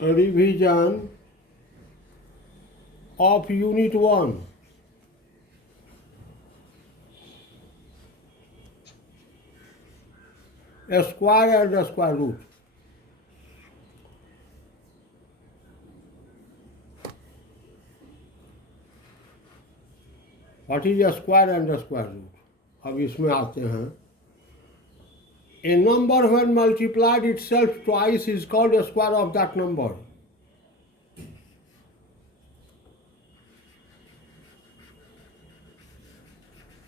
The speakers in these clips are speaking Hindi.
revision of Unit 1. A square and a square root. What is a square and a square root? अब इसमें आते हैं. A number when multiplied itself twice is called a square of that number.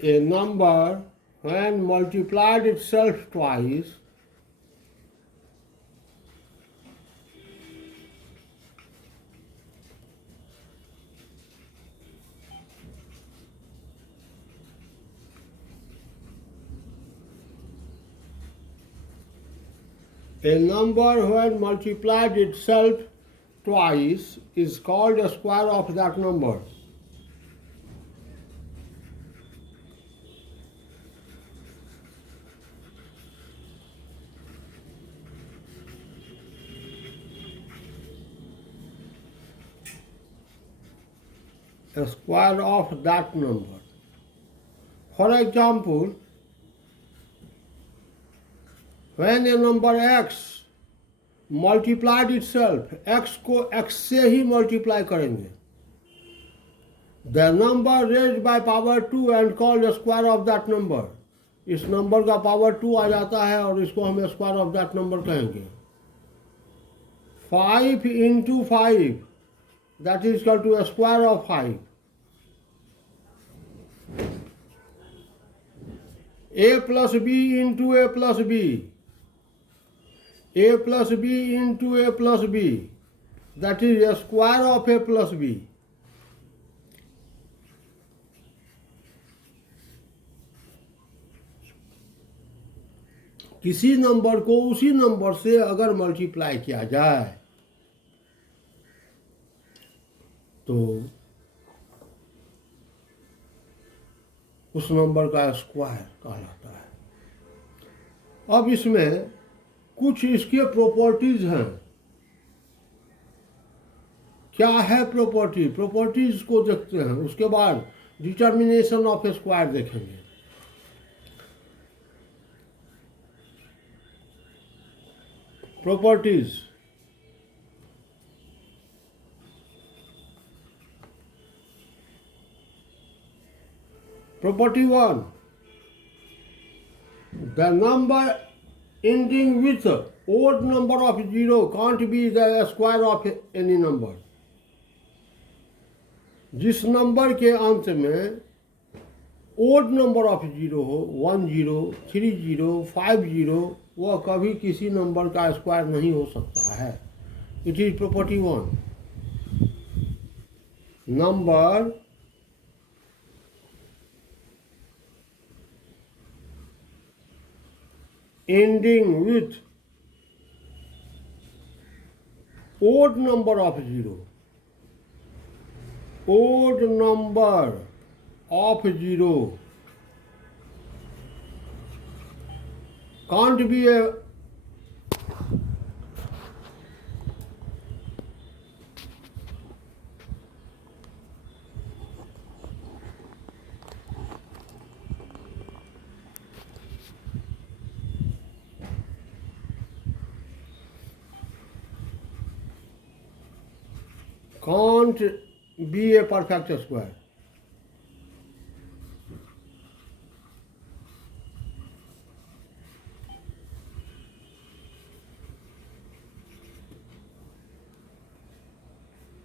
A number when multiplied itself twice is called a square of that number. A square of that number. For example, when a number x multiplied itself, x को x से ही multiply करेंगे, the number raised by power 2 and called a square of that number. इस नंबर का पावर 2 आ जाता है और इसको हम स्क्वायर ऑफ दैट नंबर कहेंगे. 5 into 5, that is equal to a square of 5. A plus b into a plus b. A plus b into a plus b, that is a square of a plus b. किसी नंबर को उसी नंबर से अगर मल्टीप्लाई किया जाए तो उस नंबर का स्क्वायर कहलाता है. अब इसमें कुछ इसके प्रॉपर्टीज हैं. क्या है प्रॉपर्टी? प्रॉपर्टीज को देखते हैं, उसके बाद डिटर्मिनेशन ऑफ ए स्क्वायर देखेंगे. Properties. Property 1. The number ending with odd number of 0 can't be the square of any number. जिस नंबर के अंत में ओड नंबर ऑफ 0 हो, 1 0, 3 0, 5 0, वह कभी किसी नंबर का स्क्वायर नहीं हो सकता है. It is property 1. Number ending with odd number of 0, odd number of 0 can't be a can't be a perfect square.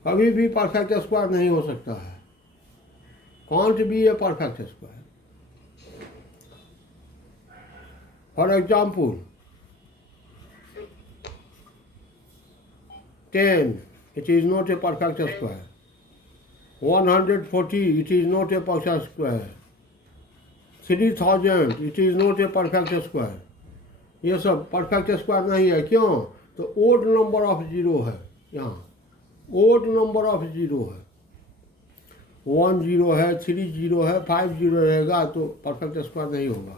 कभी भी परफेक्ट स्क्वायर नहीं हो सकता है. can't be a perfect square. For example, 10, it is not a perfect square. 140, it is not a perfect square. 3000, it is not a perfect square. ये सब परफेक्ट स्क्वायर नहीं है. क्यों? तो ओड नंबर ऑफ 0 है. यहाँ ओड नंबर ऑफ 0 है. 1 0 है, 3 0 है, 5 0 रहेगा तो परफेक्ट स्क्वायर नहीं होगा.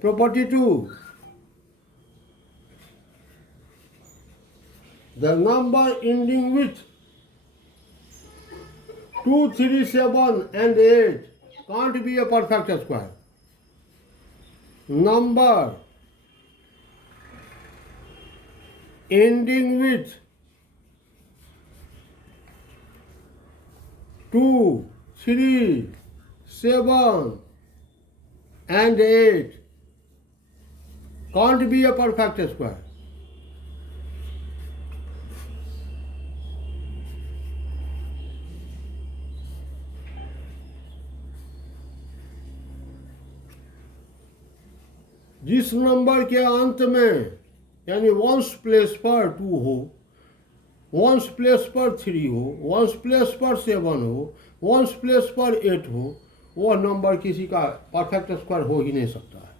Property 2. the number ending with 2, 3, 7 and 8 can't be a perfect square. Number ending with 2, 3, 7 and 8 can't be a perfect square. जिस नंबर के अंत में यानी वंस प्लेस पर 2 हो, वंस प्लेस पर 3 हो, वंस प्लेस पर 7 हो, वंस प्लेस पर 8 हो, वह नंबर किसी का परफेक्ट स्क्वायर हो ही नहीं सकता है।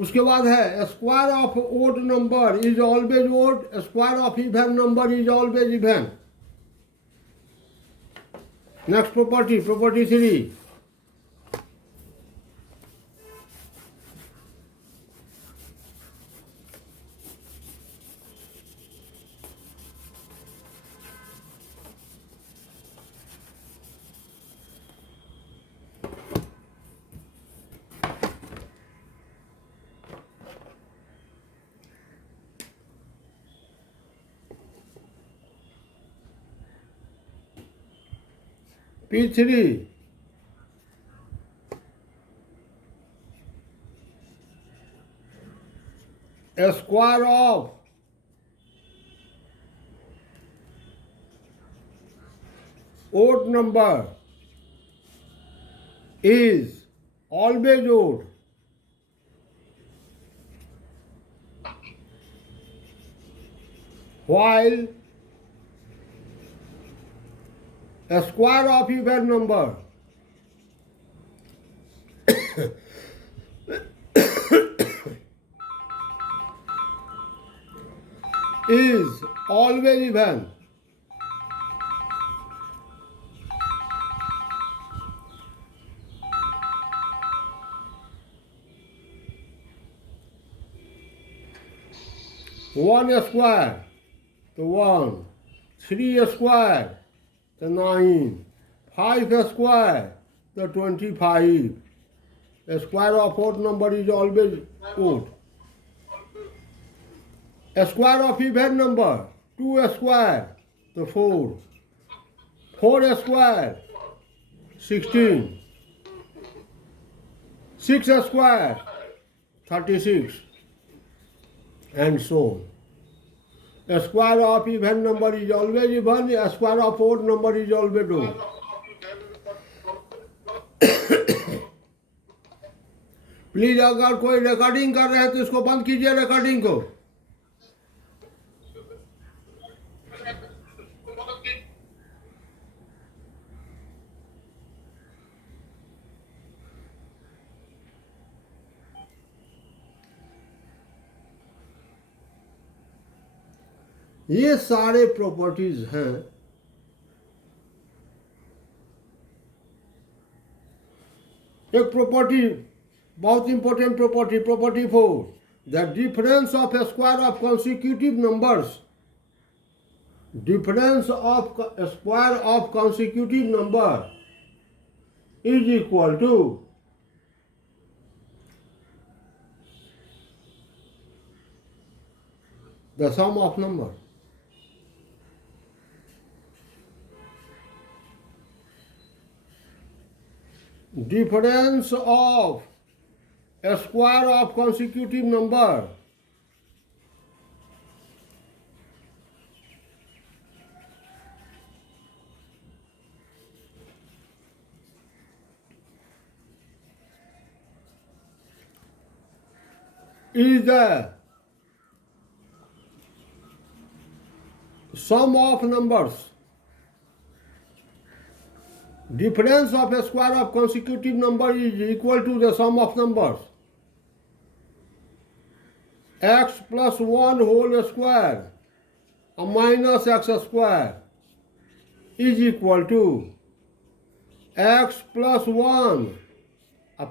उसके बाद है square of odd number is always odd, square of even number is always even. Next property 3, P3 a square of odd number is always odd while a square of even number is always even. One square to 1, 3 square to 9, 5 square to 25. A square of odd number is always odd. A square of even number, 2 square to 4, 4 square 16, 6 square 36, and so on. A square of even number is always even, a square of odd number is always odd. Please अगर कोई रिकॉर्डिंग कर रहे हैं तो इसको बंद कीजिए रिकॉर्डिंग को। ये सारे प्रॉपर्टीज हैं एक प्रॉपर्टी बहुत important property 4 the difference of a square of consecutive numbers difference of square of consecutive number is equal to the sum of number. Difference of a square of consecutive number is the sum of numbers. Difference of a square of consecutive number is equal to the sum of numbers. X plus 1 whole square minus x square is equal to x plus 1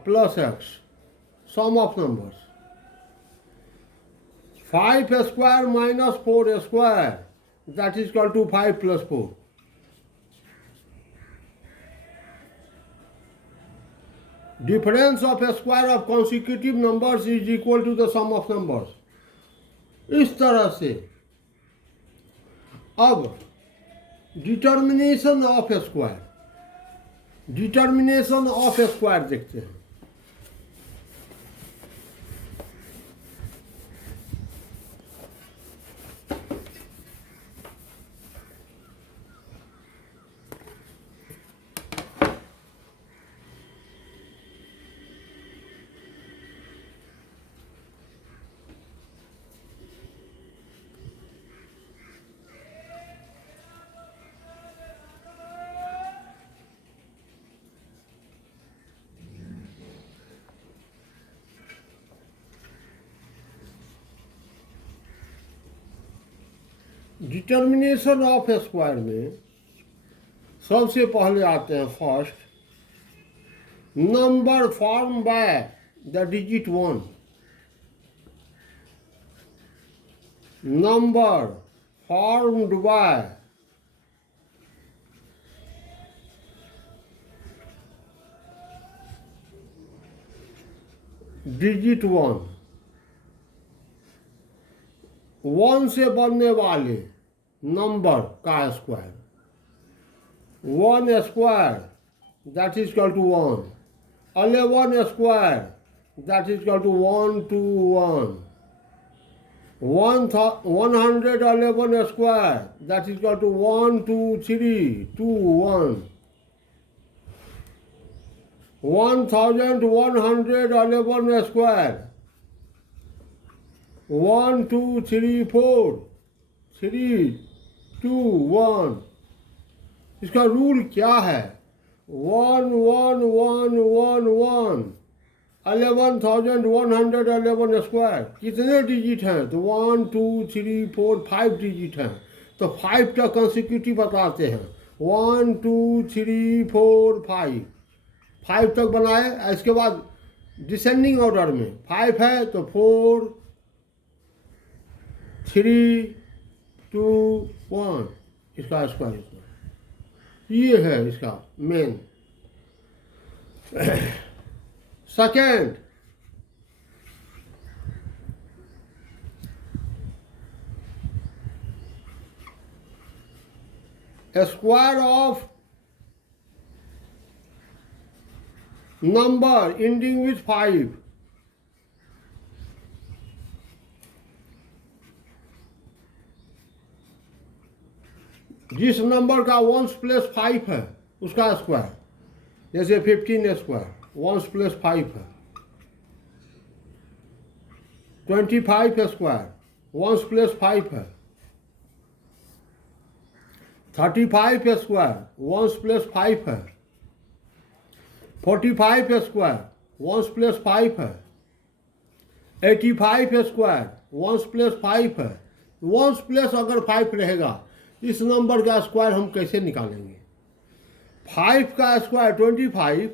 plus x, sum of numbers. 5 square minus 4 square, that is equal to 5 plus 4. Difference of a square of consecutive numbers is equal to the sum of numbers. इस तरह से अब डिटर्मिनेशन ऑफ ए स्क्वायर देखते हैं. डिटर्मिनेशन ऑफ ए स्क्वायर में सबसे पहले आते हैं first, number form by the digit 1. Number formed by digit 1. 1 से बनने वाले नंबर का square. 1 square that is equal to 1. 11 square that is equal to 1 2 1. 111 square that is equal to 1 2 3 2 1. 1111 square 1 2 3 4 3 2 1. इसका रूल क्या है? 1 1 1 1 1. 1111 स्क्वायर कितने डिजिट हैं? तो 1 2 3 4 5 डिजिट हैं. तो 5 का कंसेक्यूटिव बताते हैं. 1 2 3 4 5 तक बनाए. इसके बाद डिसेंडिंग ऑर्डर में 5 है तो 4 3 2 1 इसका स्क्वायर. ये है इसका main. Second, square of number ending with 5. जिस नंबर का 1 प्लस 5 है उसका स्क्वायर. जैसे 15 स्क्वायर 1 प्लस 5 है. 25 स्क्वायर 1 प्लस 5 है. 35 स्क्वायर 1 प्लस 5 है. 45 स्क्वायर 1 प्लस 5 है. 85 स्क्वायर 1 प्लस 5 है. 1 प्लस अगर 5 रहेगा इस नंबर का स्क्वायर हम कैसे निकालेंगे? 5 का स्क्वायर 25.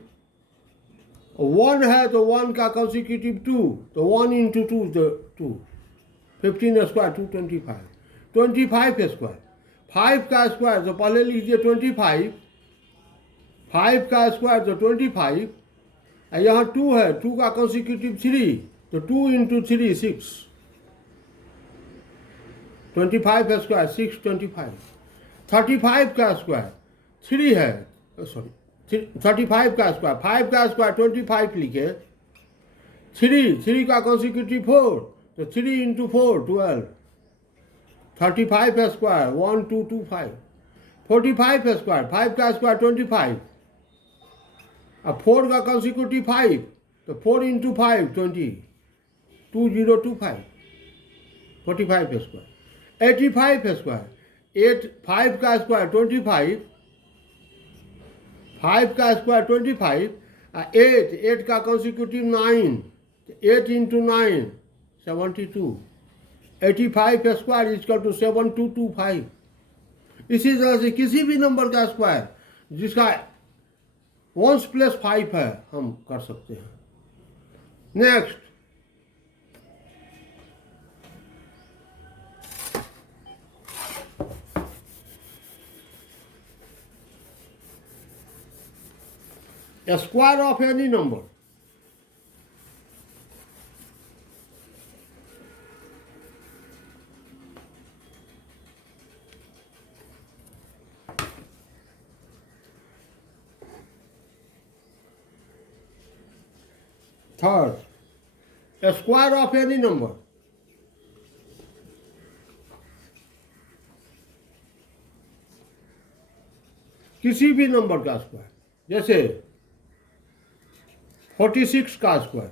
1 है तो 1 का कंसेक्यूटिव 2, तो 1 इंटू 2 2. 15 स्क्वायर 225. 25 स्क्वायर 5 का स्क्वायर तो पहले लीजिए 25. 5 का स्क्वायर तो 25. यहाँ 2 है, 2 का कंसेक्यूटिव 3, तो 2 इंटू 3 6. 25 स्क्वायर 625. 35 का स्क्वायर 3 है, सॉरी 35 का स्क्वायर 5 का स्क्वायर 25 लिखे. 3 का कंसेक्यूटिव 4, तो 3 इंटू 4 12. 35 स्क्वायर 1 2 2 5. 45 स्क्वायर 5 का स्क्वायर 25. अब 4 का कंसेक्यूटिव 5, तो 4 इंटू 5 20. 2025. 45 स्क्वायर. 85 स्क्वायर 5 का स्क्वायर 25. 5 का स्क्वायर 25. 8 का consecutive 9, 8 into 9 72. 85 square equal to 7225. इसी तरह से किसी भी नंबर का स्क्वायर जिसका 1 प्लस 5 है हम कर सकते हैं. Next, A square of any number. Third, a square of any number. किसी भी नंबर का स्क्वायर, जैसे 46 का स्क्वायर,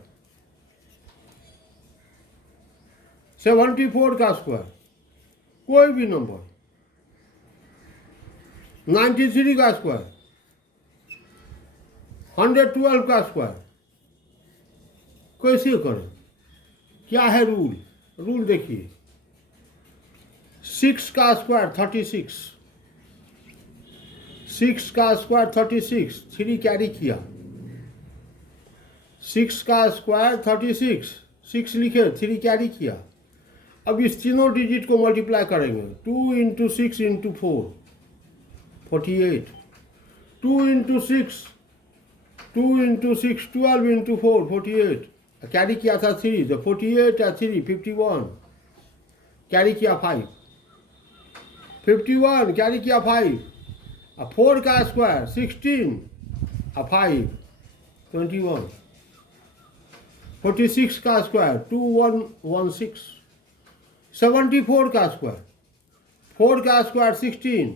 74 का स्क्वायर, कोई भी नंबर, 93 का स्क्वायर, 112 का स्क्वायर, कैसे करें? क्या है रूल? रूल देखिए, 6 का स्क्वायर 36, 6 का स्क्वायर 36, 3 कैरी किया, 6 का स्क्वायर 36, 6 लिखे, 3 कैरी किया। अब इस तीनों डिजिट को मल्टीप्लाई करेंगे, 2 into 6 into 4, 48, 2 into 6, 2 into 6, 12 into 4, 48, carry किया था 3, तो 48 और 3, 51, कैरी किया 5, 51 कैरी किया 5, 4 का स्क्वायर 16 और 5, 21, 46 का स्क्वायर 2116, 74 का स्क्वायर, 4 का स्क्वायर 16,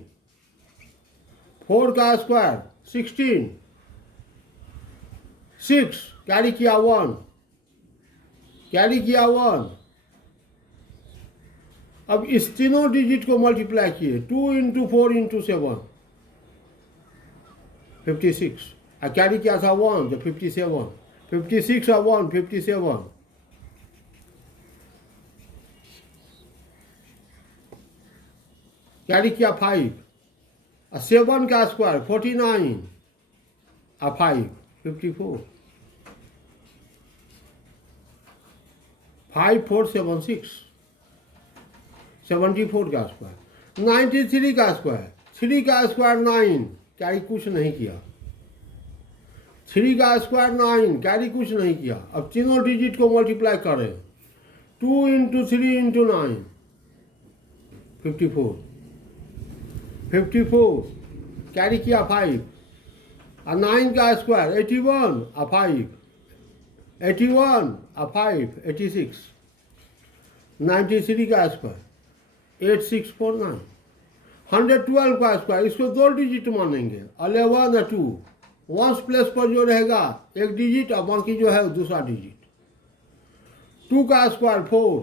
4 का स्क्वायर 16, 6 कैरी किया 1, कैरी किया 1। अब इस तीनों डिजिट को मल्टीप्लाई किए, 2 इंटू 4 इंटू 7, 56, और कैरी किया था 1, तो 57, 56 और 1, 57, कैरी किया 5, और 7 का स्क्वायर 49 और 5, 54, 5 4 7 6, 74 का स्क्वायर, 93 का स्क्वायर, 3 का स्क्वायर 9, कैरी कुछ नहीं किया, 3 का स्क्वायर 9, कैरी कुछ नहीं किया। अब तीनों डिजिट को मल्टीप्लाई करें, 2 इंटू 3 इंटू 9, 54, 54 कैरी किया 5, और 9 का स्क्वायर 81 और 5, 81 और 5, 86, 93 का स्क्वायर 8649, 112 का स्क्वायर, इसको 2 डिजिट मानेंगे, 11 और 2, वंस प्लेस पर जो रहेगा एक डिजिट और बाकी जो है दूसरा डिजिट। 2 का स्क्वायर 4,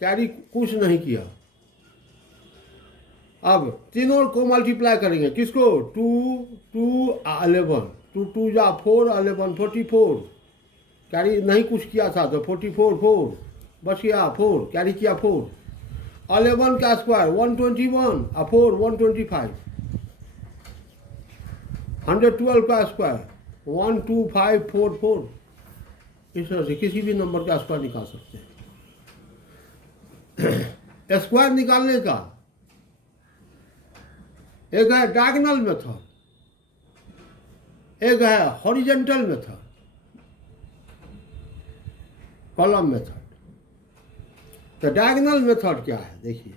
कैरी कुछ नहीं किया। अब तीनों को मल्टीप्लाई करेंगे, किसको? 2 2 11, 2 2 जा 4, 11 44, कैरी नहीं कुछ किया था तो 44 4 बच गया 4, कैरी किया 4, 11 का स्क्वायर 121 और 4 125, 112 का स्क्वायर 12544, इस तरह से किसी भी नंबर का स्क्वायर निकाल सकते हैं। स्क्वायर निकालने का एक है डायगोनल मेथड, एक है हॉरिजॉन्टल मेथड, कॉलम मेथड। तो डायगोनल मेथड क्या है देखिए,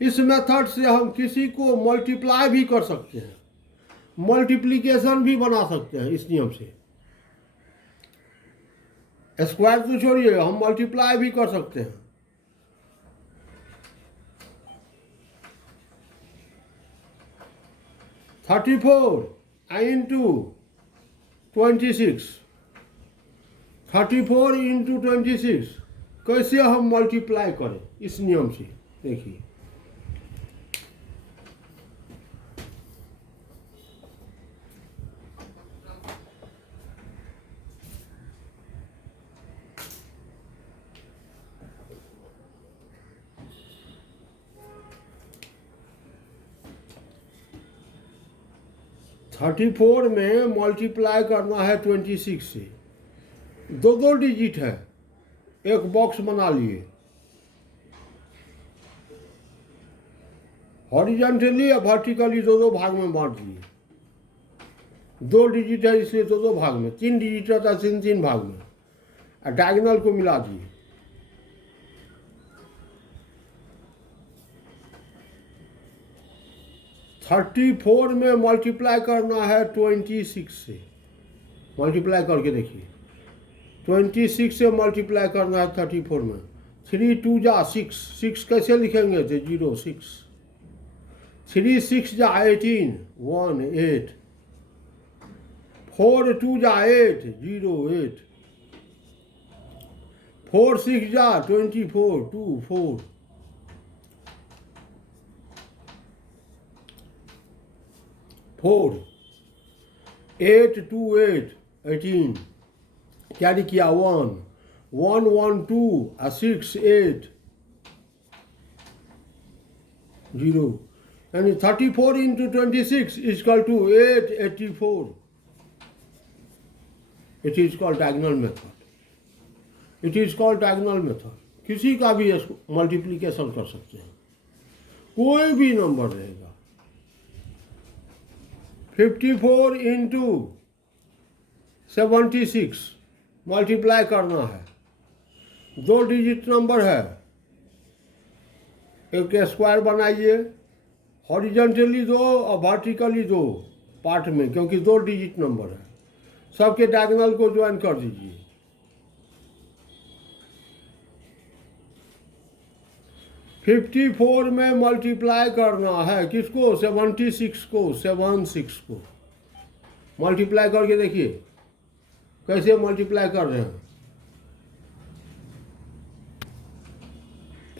इस मेथड से हम किसी को मल्टीप्लाई भी कर सकते हैं, मल्टीप्लिकेशन भी बना सकते हैं। इस नियम से स्क्वायर तो छोड़िए, हम मल्टीप्लाई भी कर सकते हैं। थर्टी 34 इंटू 26, 34 इंटू 26 कैसे हम मल्टीप्लाई करें इस नियम से देखिए। थर्टी 34 में मल्टीप्लाई करना है 26 से, 2 डिजिट है, एक बॉक्स बना लिए, हॉरिजॉन्टली या वर्टिकली 2 भाग में बांट दिए। 2 डिजिट है इसलिए तो 2 भाग में, 3 डिजिट रहता है 3 भाग में, और डायगोनल को मिला दिए। थर्टी 34 में मल्टीप्लाई करना है 26 से, मल्टीप्लाई करके देखिए। 26 से मल्टीप्लाई करना है 34 में। 3 2 जा 6, 6 कैसे लिखेंगे तो 0 6, 3 6 जा 18 1 8, 4 2 जा 8 0 8, 4 6 जा 24 2 4, 4 8 2 8 18, कैरी किया 1 1 1 2 6 8 0, यानी 34 into 26 is equal to 884। It is called diagonal method, it is called diagonal method. किसी का भी मल्टीप्लीकेशन कर सकते हैं, कोई भी नंबर रहेगा। 54 इंटू 76 मल्टीप्लाई करना है, 2 डिजिट नंबर है, एक स्क्वायर बनाइए, हॉरिजॉन्टली 2 और वर्टिकली 2 पार्ट में, क्योंकि 2 डिजिट नंबर है। सबके डायगोनल को ज्वाइन कर दीजिए। फिफ्टी 54 में मल्टीप्लाई करना है किसको, 76 को, 76 को मल्टीप्लाई करके देखिए कैसे मल्टीप्लाई कर रहे हैं।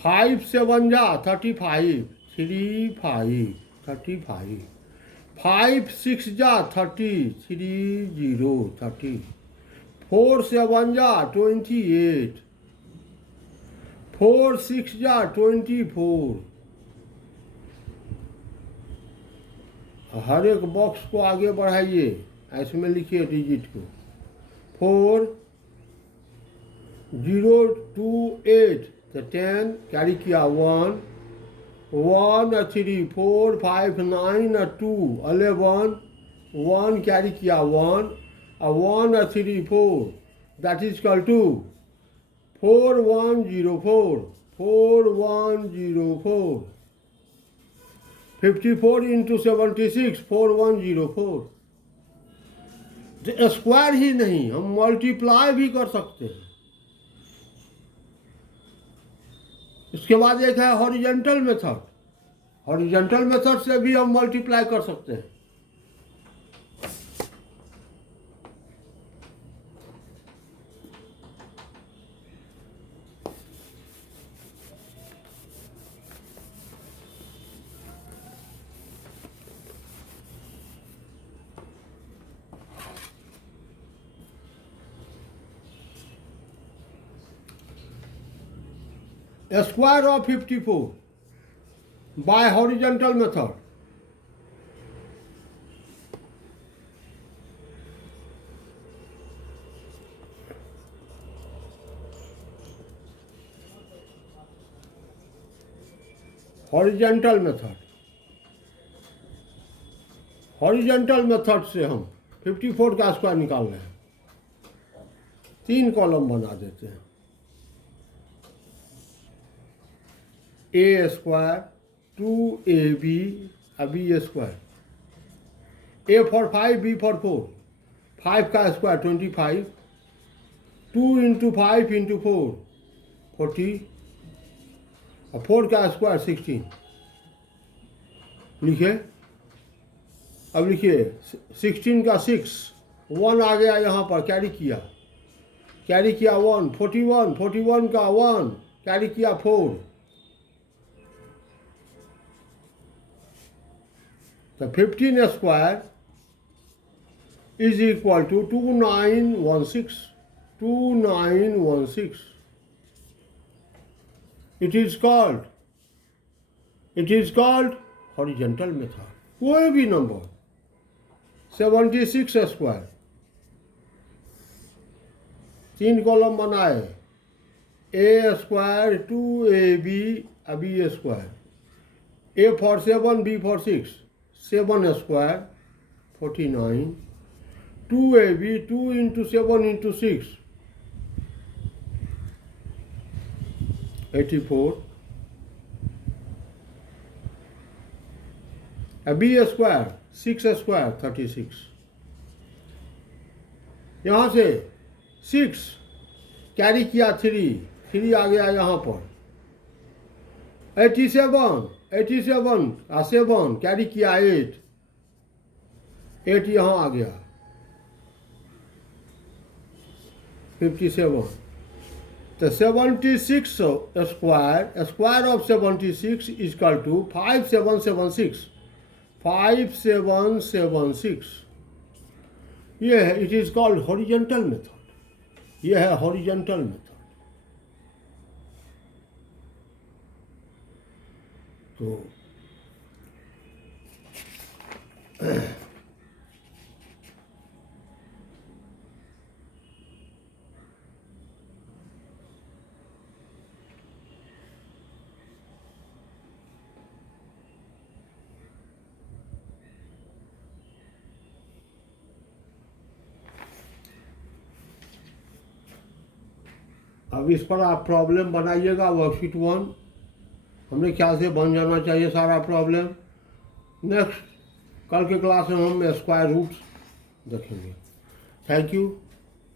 5 7 जा 35 3 5 35, 5 6 जा 30 3 0 30, 4 7 जा 28, 4 6 जा 24। हर एक बॉक्स को आगे बढ़ाइए, इसमें लिखिए डिजिट को। 4 0 2 8 तो 10 कैरी किया 1 1 3 4 5 9 2 11 1 कैरी किया 1 1 3 4 that is equal to 4104 4104। 54 into 76 4104। Square ही नहीं, हम मल्टीप्लाई भी कर सकते हैं। इसके बाद एक है हॉरिजॉन्टल मेथड, हॉरिजॉन्टल मेथड से भी हम मल्टीप्लाई कर सकते हैं। A square of 54 by horizontal method. Horizontal method, horizontal method से हम 54 का स्क्वायर निकाल रहे हैं। 3 कॉलम बना देते हैं। A square 2ab B square, A for 5 B for 4, 5 का स्क्वायर 25, 2 इंटू 5 इंटू 4 40, और 4 का स्क्वायर 16 लिखे। अब लिखिए 16 का 6 1 आ गया यहाँ पर, कैरी किया 1 41 41 का 1 कैरी किया 4, तो 15 square is equal to 2916 2916। It is called horizontal method। कोई भी नंबर 76 स्क्वायर, 3 कॉलम बनाए, A square 2ab B square, A for 7 B for 6 7 square 49, 2ab, 2 into 7 into 6, 84, b square, 6 square, 36. यहाँ से 6 कैरी किया 3 आ गया यहाँ पर 87 7 कैरी किया 8 यहाँ आ गया 57. तो 76 square of 76 is equal to 5776. ये है, it is called horizontal method. ये है हॉरिजेंटल मेथड. तो अब इस पर आप प्रॉब्लम बनाइएगा. वर्कशीट 1 हमने ख्याल से बन जाना चाहिए सारा प्रॉब्लम. नेक्स्ट कल के क्लास में हम स्क्वायर रूट्स देखेंगे. Thank you.